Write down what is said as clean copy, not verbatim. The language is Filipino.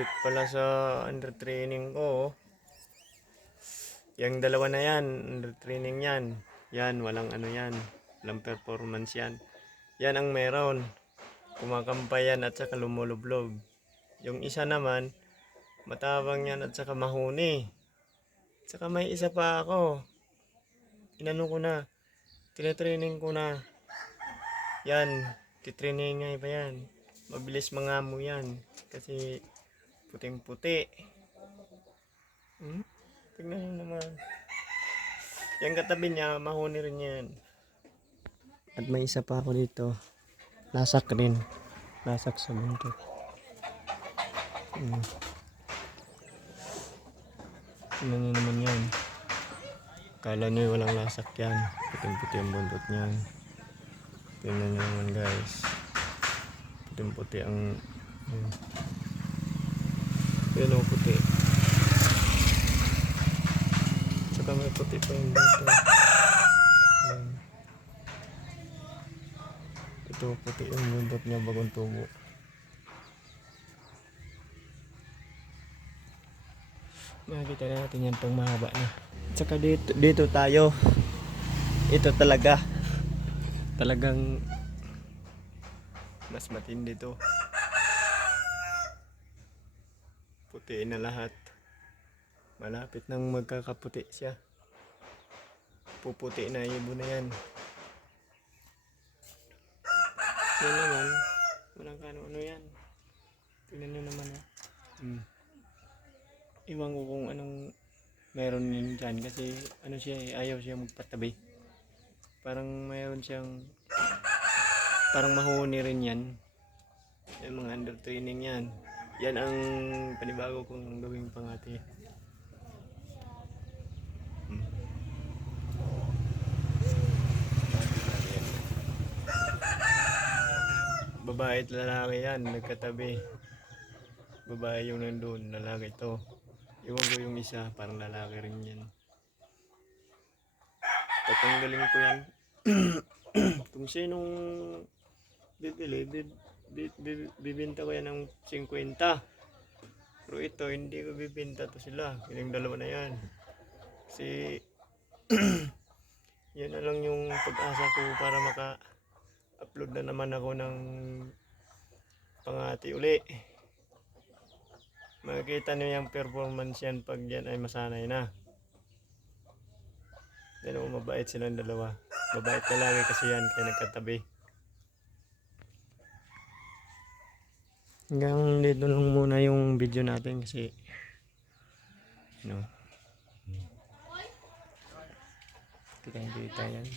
update pala sa under training ko. Yung dalawa na yan, under training yan. Yan, walang ano yan. Walang performance yan. Yan ang meron. Kumakampay yan at saka lumulublog. Yung isa naman, matapang yan at saka mahuni. At saka may isa pa ako. Inano ko na. Tinatraining ko na. Yan, titrainingay pa yan. Mabilis mangamo yan. Kasi puting-puti. Tignan nyo naman. Yung katabi niya, mahuni rin yan. At may isa pa ako dito. Lasak rin. Lasak sa buntot. Tignan nyo naman yan. Kala nyo walang lasak yan. Puting-puti ang buntot niyan. Tignan nyo naman guys. Puting-puti ang... Yan o, puti. Saka may puti pa yung dito. Ayan. Ito puti yung buntot niya bagong tubo. Makikita natin yan pang mahaba na. Saka dito tayo. Ito talagang mas matindi to. Puti na lahat. Malapit nang magkakaputi siya. Puputi na ibo na yan. Yan naman. Walang kano-ano yan. Tingnan nyo naman ha. Iwan ko kung anong meron yun dyan. Kasi ano siya ayaw siya magpatabi. Parang mayroon siyang parang mahuni rin yan. Yung mga under training yan. Yan ang panibago kong gawing pangati. Babae at lalaki yan, nagkatabi. Babae yung nandun, lalaki ito. Iwan ko yung isa, parang lalaki rin yan. Tatanggalin ko yan. Kung sinong bibili, bibinta ko yan ng 50. Pero ito, hindi ko bibinta to sila. Yung dalawa na yan. Kasi, yan na lang yung pag-asa ko para maka-upload na naman ako ng pangati uli. Makikita nyo yung performance yan pag yan ay masanay na. Yan o, mabait silang dalawa. Mabait na lagi kasi yan kaya nagkatabi. Hanggang dito lang muna yung video natin kasi no. Kita yan.